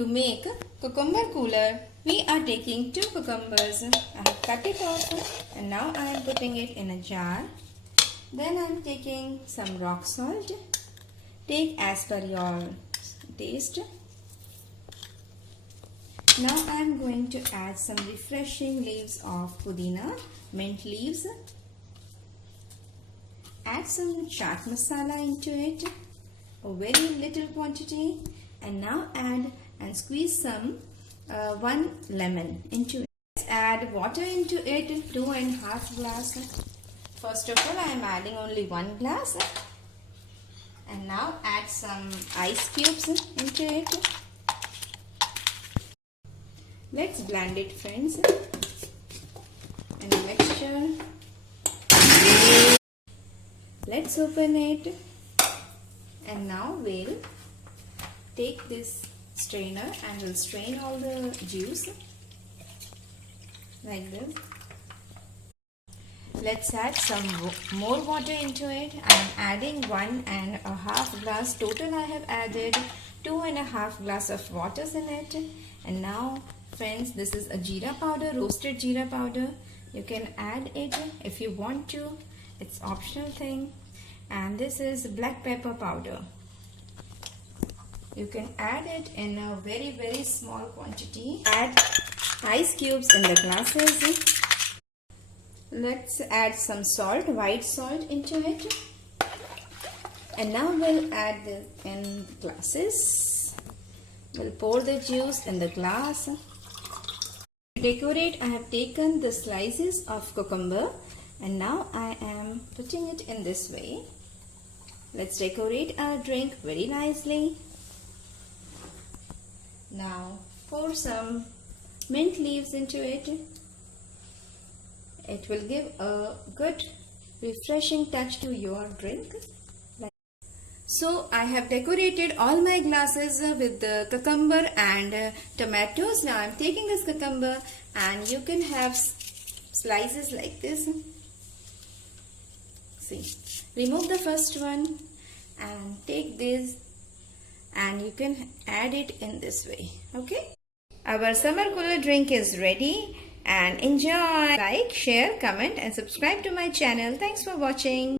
To make cucumber cooler, we are taking 2 cucumbers. I have cut it off and now I am putting it in a jar. Then I am taking some rock salt. Take as per your taste. Now I am going to add some refreshing leaves of Pudina, mint leaves. Add some chaat masala into it, a very little quantity, and now add and squeeze some 1 lemon into it. Let's add water into it, 2.5 glasses. First of all, I am adding only 1 glass, and now add some ice cubes into it. Let's blend it, friends, in a mixture. Let's open it, and now we'll take this strainer and we'll strain all the juice like this. Let's add some more water into it. I am adding 1.5 glass. Total I have added 2.5 glass of water in it. And now, friends, this is a jeera powder, roasted jeera powder. You can add it if you want to. It's optional thing. And this is black pepper powder. You can add it in a very small quantity. Add ice cubes in the glasses. Let's add some salt, white salt into it. And now we'll add this in glasses. We'll pour the juice in the glass. To decorate, I have taken the slices of cucumber and now I am putting it in this way. Let's decorate our drink very nicely. Now pour some mint leaves into it. It will give a good refreshing touch to your drink. So I have decorated all my glasses with the cucumber and tomatoes. Now I am taking this cucumber and you can have slices like this. See, remove the first one and take this and you can add it in this way. Okay, our summer cooler drink is ready and enjoy. Like, share, comment and subscribe to my channel. Thanks for watching.